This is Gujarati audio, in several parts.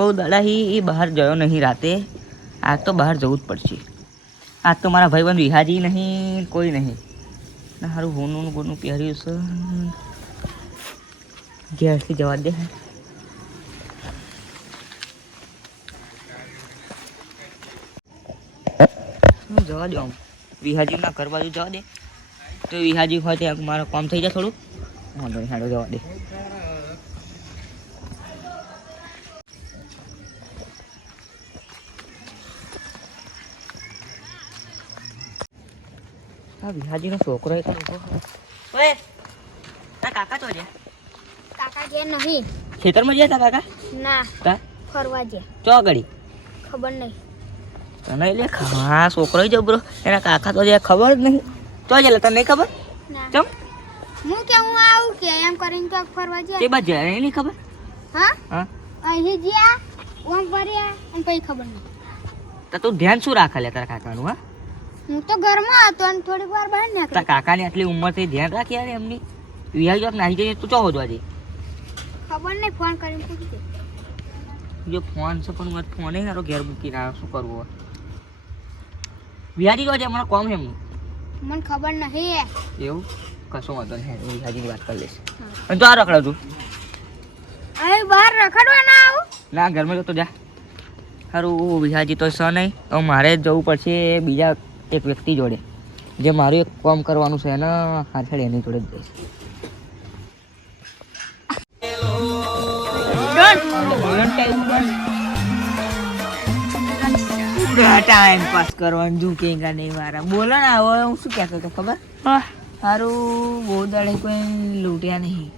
બહુ દાડાથી એ બહાર ગયો નહીં રાતે. આજ તો બહાર જવું જ પડશે. આજ તો મારા ભાઈબંધ વિહાજી નહીં, કોઈ નહીં. ના સારું હોનું ગોનું પહેર્યું છે. ઘેરથી જવા દે. જવા દો આમ વિહાજી ના ઘર બાજુ જવા દે. તો વિહાજી હોય ત્યાં મારો કામ થઈ જાય થોડું. વાંધો નહીં, હાડો જવા દે. હા વિહાજી નો છોકરો એ ઓય તા કાકા તો ગયા. કાકા ગયા નહીં. ખેતરમાં ગયા તા કાકા? ના, તા ફરવા ગયા. ચો ગડી ખબર નહીં. તને લે હા છોકરો જબરો. એના કાકા તો જે ખબર જ નહીં. તો જે તને નહીં ખબર? ના. ચમ હું કે હું આવું કે એમ કરીને તો ફરવા ગયા. તે બાજુ એને નહીં ખબર? હા? હા અહીં ગયા, ઓમ ફર્યા અને પછી ખબર નહીં. તો તું ધ્યાન શું રાખે લે તારા કાકાનું? હા હું તો ઘરમાં હતો અને થોડીક વાર બહાર નીકળી. તારા કાકાની આટલી ઉંમરથી ધ્યાન રાખી યાર એમની. વિહાજી જોક નાહી જઈએ તું ચો હોદવા દે. ખબર નહીં, ફોન કરીને પૂછી દે. જો ફોન છે પણ મારે ફોને મારો ઘેર મૂકીને આવ્યો, શું કરવું? વિહાજી જો મને કોમ છે એમનું. મને ખબર નહીં. એવું કશો વાંધો નહીં, હું વિહાજીની વાત કરી લઈશ. અને તો આ રખડા તું અહીં બહાર રખડવા ના આવું. ના ઘરમાં જતો જા. સારું વિહાજી તો છે નહીં. હવે મારે જ જવું પડશે બીજા એક વ્યક્તિ જોડે, જે મારું એક કામ કરવાનું છે એને હાથેળ એની જોડે જ જઈશ. ટાઈમ પાસ કરવાનું ઝૂકેગા નહીં મારા. બોલો ને હવે હું શું કહેતો હતો ખબર? સારું બહુ દાડે કોઈ લૂંટ્યા નહીં.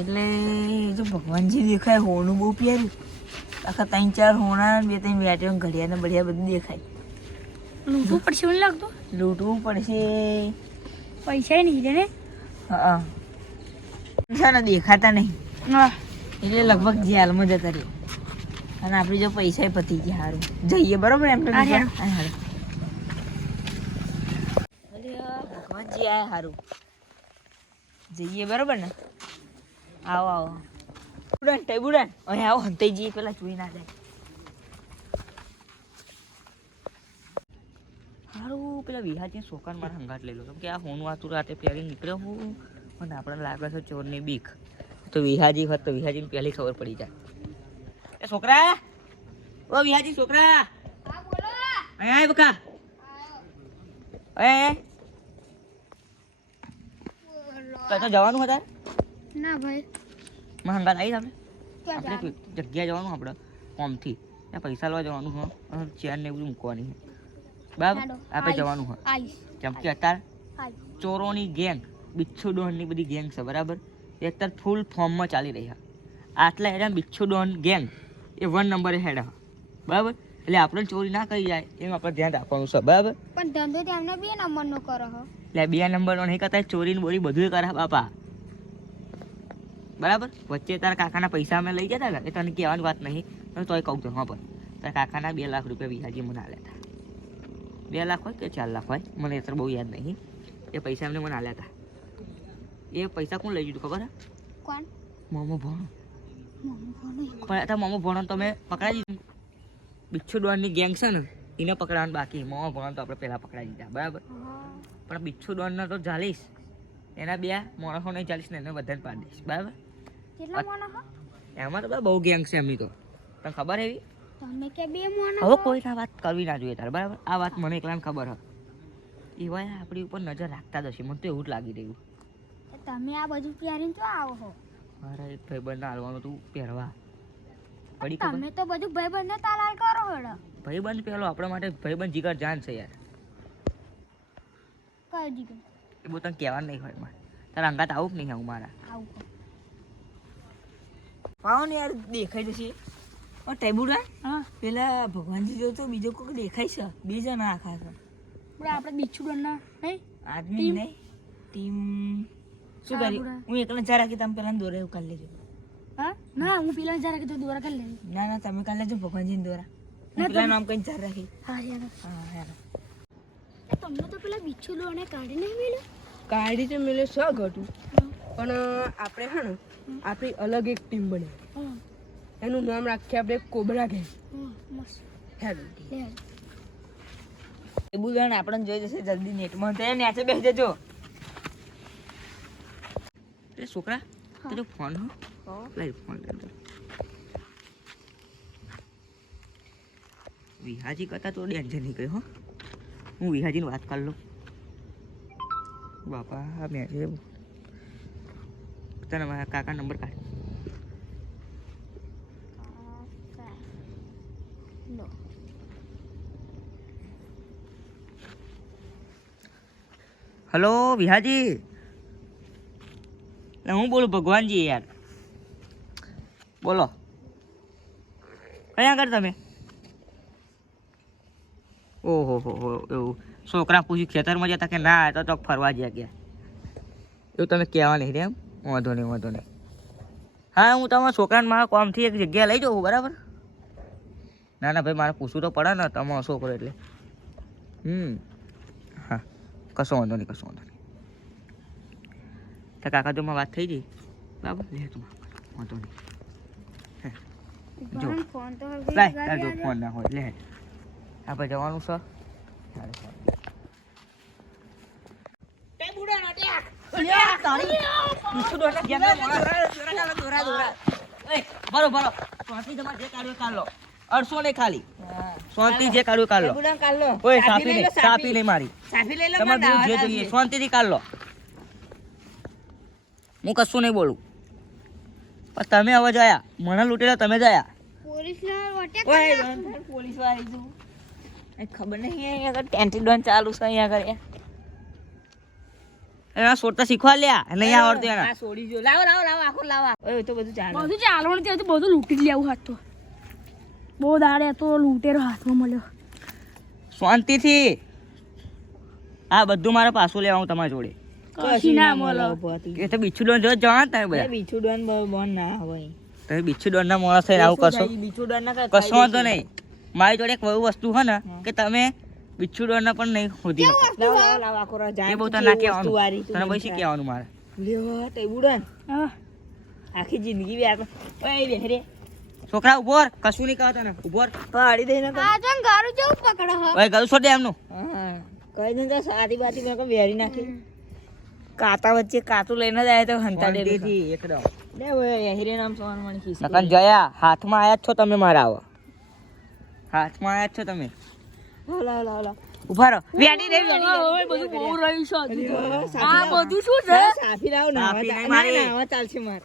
એટલે જો ભગવાનજી દેખાય હોનું બહુ પહેર્યું. આખા 3-4 હોના, 2-3 વેટીઓ ઘડિયા ને બઢિયા બધું દેખાય. લૂંટવું પડશે મને લાગતું. લૂંટવું પડશે. પૈસા નહીં ને. હા છે ને દેખાતા નહીં. એટલે લગભગ જેલમાં જતા રહે. અને આપણે જો પૈસા પતી ગયા સારું જઈએ બરોબર. એમ તો ભગવાનજી આયા સારું જઈએ બરોબર ને. આવો આવો બુડાન ટાઈ બુડાન અહીં આવો હંતાઈ જઈએ પેલા જોઈ ના જાય. સારું પેલા વિહાજી છોકરાને મારા હંગાટ લઈ લો કેમ કે આ હોનું આતું રાતે પહેરી નીકળ્યો હું અને આપણે લાગે છે ચોરની બીક. તો વિહાજી હોત તો વિહાજીને પહેલી ખબર પડી જાય. એ છોકરા, ઓ વિહાજી છોકરા, હા બોલો. અહીંયા આય બકા. તો જવાનું હતા ના ભાઈ. માં હંગાત આવી આપણે ક્યાં આપણે જગ્યા જવાનું આપણે કોમથી ત્યાં પૈસા લેવા જવાનું હોય અને ચેર ને બધું મૂકવાની છે બરાબર. આપણે જવાનું હોય કેમ કે અત્યારે ચોરોની ગેંગ, બિચ્છુ ડોનની બધી ગેંગ છે બરાબર. એ અત્યારે ફૂલ ફોર્મમાં ચાલી રહી છે. આટલા હેડા બિચ્છુ ડોન ગેંગ એ 1 નંબરે હેડા બરાબર. એટલે આપણે ચોરી ના કરી જાય એમ આપણે ધ્યાન રાખવાનું છે બરાબર. પણ ધંધો તેમને 2 નંબરનો કરો હો. એટલે 2 નંબરનો નહીં કરતા ચોરી ને બોરી બધું કરે બાપા બરાબર. વચ્ચે તારા કાકાના પૈસા અમે લઈ જતા હતા એ તને કહેવાની વાત નહીં પણ તોય કહું છું. હા પણ તારા કાકાના 2 લાખ રૂપિયા વિહાજી મને આલ્યા હતા. 2 લાખ હોય કે 4 લાખ હોય મને અત્યારે બહુ યાદ નહીં. એ પૈસા એમને મને આલ્યા હતા. એ પૈસા કોણ લઈ ગયું ખબર હે? કોણ? મોમો ભણો. પણ અત્યારે મોમો ભણો તો મેં પકડાઈ દીધું. બિચ્છુ ડોનની ગેંગ છે ને એને પકડવાનું બાકી. મોમો ભણો તો આપણે પહેલાં પકડાઈ દીધા બરાબર. પણ બિચ્છુ ડોનના તો 40 એના 2 માણસો નહીં 40 ને એને બધાને પાડી દઈશ બરાબર. કેટલા માણસ? એમાં તો બહુ ગેંગ છે એમની તો તને ખબર એવી. તમે કે 2 માણસ? હવે કોઈના વાત કરવી ના જોઈએ તારે બરાબર. આ વાત મને એકલાને ખબર હ. એવા આપણી ઉપર નજર રાખતા જ હશે મને તો એવું જ લાગી રહ્યું. તમે આ બધું પહેરીને તો આવો હો. મારા એક ભાઈબંધને હાલવાનું તું પહેરવા પડી તમે તો બધું ભાઈબંધને તાલાલ કરો હો. ભાઈબંધ પહેલો આપણા માટે ભાઈબંધ જીગર જાન છે યાર. કઈ જીગર? એ બહુ તને કહેવાનું નહીં હોય મારે. તારા અંગાત આવું કે નહીં આવું મારા? આવું પાવો ને યાર દેખાય જશે. ઓ ટેબુડા હા પેલા ભગવાનજી જો તો બીજો કોઈ દેખાય છે. 2 જણા આખા છે. આપણે બિચ્છુ ડોનના નહીં આદમી નહીં ટીમ શું કરી હું એકલા જરા કે તમે પેલા દોરે એવું કરી લેજો. હા ના હું પેલા જરા કે તો દોરા કરી લેજો. ના ના તમે કરી લેજો ભગવાનજીને દોરા. પેલા નામ કઈ ચાર રાખી. હા યાર. હા યાર તમને તો પેલા બિચ્છુ ડોને કાઢી નહીં મળ્યો. કાઢી તો મેલે ઘટું પણ આપણે હે ને આપણી અલગ એક ટીમ બને એનું નામ રાખીએ આપણે કોબરા ગેંગ. મસ્ત હેલો લે એ બુધાણ આપણને જોઈ જશે જલ્દી નેટમાં તો નેચે બેસી જજો. એ છોકરા તારો ફોન હો લઈ ફોન લે. વિહાજી કરતા તો ડેન્જર નહીં ગયો હો. હું વિહાજીની વાત કરી લઉં. બાપા આ મેં તને મારા કાકા નંબર કાઢ. લો હલો વિહાજી. એટલે હું બોલું ભગવાનજી યાર. બોલો કયા આગળ તમે? ઓહો હો હો એવું છોકરા પૂછ્યું ખેતરમાં જતા કે ના તો ચોક ફરવા ગયા ગયા એવું તમે કહેવા નહીં રે એમ? વાંધો નહીં વાંધો નહીં. હા હું તમારા છોકરાને મારા કામથી એક જગ્યા લઈ જાઉં બરાબર. ના ના ભાઈ મારે પૂછવું તો પડે ને તમારો છોકરો એટલે. હા કશો વાંધો નહીં કશો વાંધો નહીં. તો કાકા જોમાં વાત થઈ ગઈ બરાબર. લે તું વાંધો નહીં. જો ફોન તો લાય તાર જો ફોન ના હોય લે આપણે જવાનું છે. હું કશું નહીં બોલું પણ તમે હવે જયા મને લૂટેલા તમે જયા. પોલીસના વટે પોલીસ વાળી છું ખબર નહીં અહીંયા આગળ ટેન્ટી ડોન ચાલુ છે અહીંયા આગળ. એના છોડતા શીખવા લ્યા નહીં આવડતું એના. આ છોડી જો લાવો લાવો લાવો આખો લાવો. ઓય તો બધું ચાલે. બધું ચાલવાનું ત્યાં બધું લૂંટી જ લેવું હાથ તો બહુ દાડે તો લૂંટેરો હાથમાં મળ્યો. શાંતિથી આ બધું મારે પાછું લેવાનું તમારી જોડે. કશી ના મળો. એ તો બીછું ડોન જો જવા તમે બધા. બીછું ડોન બોન ના હોય. તમે બીછું ડોન ના માણસ થઈને આવું કરશો બીછું ડોન ના કશો વાંધો નહીં. મારી જોડે એક એવી વસ્તુ છે ને કે તમે બીછું ડોન ના પણ નહીં ખોદી શકો. લાવો લાવો લાવો આખો રા જાય. એ બહુ તને ના કહેવાનું તને બહુ શી કહેવાનું મારે. લ્યો તે બુડન હા આખી જિંદગી બી આપણે ઓય બેહરે છોકરા ઉભો રહો, કશું નહીં કહો તને ઉભો રહો. પાડી દઈને આ તો ગારું જેવું પકડો હો. ઓય ગળું છોડ દે એમનું. હા કઈ દે તો સાદી બાતી મેં વેરી નાખી. કાતા વચ્ચે કાતું લઈને જાય તો હંતા દે શાંતિથી એકદમ. લે ઓય હિરે નામ સોન મણ ખીસી નકન જયા હાથમાં આયા જ છો તમે મારા આવો. હાથમાં આયા જ છો તમે. લાવ લાવ લાવ ઉભા રહો. વેડી રે વેડી. ઓય બધું બહુ રહ્યું છે હજુ તો. આ આ બધું શું છે? સાફી લાવ સાફી ના નહીં મારી. ના ચાલશે માર.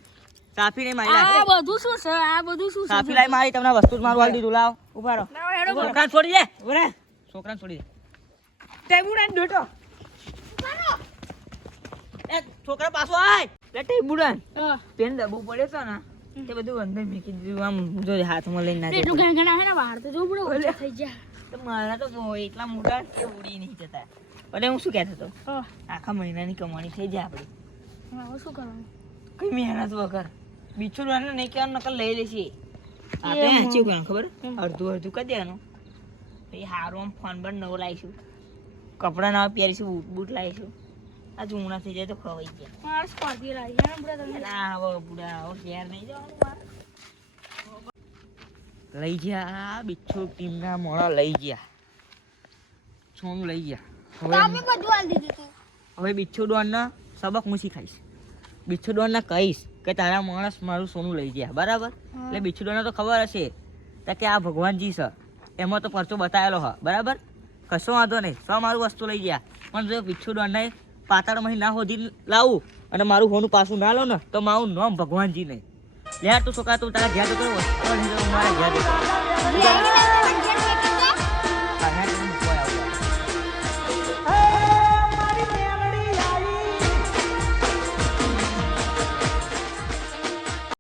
સાફી નહીં મારી આ લાય. બધું શું છે? આ બધું શું છે? સાફી લાઈ મારી તમને વસ્તુ જ મારું આલી દીધું લાવ. ઉભા રહો લાવો હેડો બોલો. છોકરાને છોડી દે. ઓરે છોકરાને છોડી દે. ટેબુડાન ડોટો એ છોકરા પાછો આય. લે ટેબુડાન હા. પેન દબુ પડ્યો તો ને તે બધું અંદર મૂકી દીધું આમ જો હાથમાં લઈને ના એટલું ઘાંઘણા હે ને બહાર તો જોવું પડે ઓછા થઈ જાય. તો મારા તો એટલા મોટા કે ઉડી નહીં જતા. અને હું શું કહેતો હતો હા. આખા મહિનાની કમાણી થઈ જાય આપણી હવે શું કરવાનું? કઈ મહેનત વગર બીજું રાને નહીં કહેવાનું નકલ લઈ લેશે આપણે સાચું કરવાનું ખબર અડધું અડધું કરી દેવાનું પછી હારું આમ ફોન પર નવો લાવીશું કપડાં નવા પહેરીશું બૂટ બૂટ લાવીશું આ જૂના થઈ જાય તો ખવાઈ ગયા મારે સ્કોર્પિયો લાવી છે ને બુડા તમે. ના હવે બુડા હવે શહેર નહીં જવાનું મારે લઈ ગયા બિચ્છુ ટીમના મોણા લઈ ગયા. સોનું લઈ ગયા. તમે બધું આલી દીધું તું. હવે બિચ્છુ ડોનના સબક હું શીખાઈશ. બિચ્છુ ડોનને કહીશ કે તારા માણસ મારું સોનું લઈ ગયા બરાબર. એટલે બિચ્છુ ડોનને તો ખબર હશે કે આ ભગવાનજી છે એમાં તો પરચો બતાવેલો હ બરાબર. કશો વાંધો નહીં સો મારું વસ્તુ લઈ ગયા પણ જો બિચ્છુ ડોનને પાતાળમાં ના હોધી લાવું અને મારું હોનું પાછું ના લો ને તો મારું નામ ભગવાનજી નહીં. લે તું છોકરા તું તારા ઘેર જતો વસ્તુ મારા ઘેર જતો.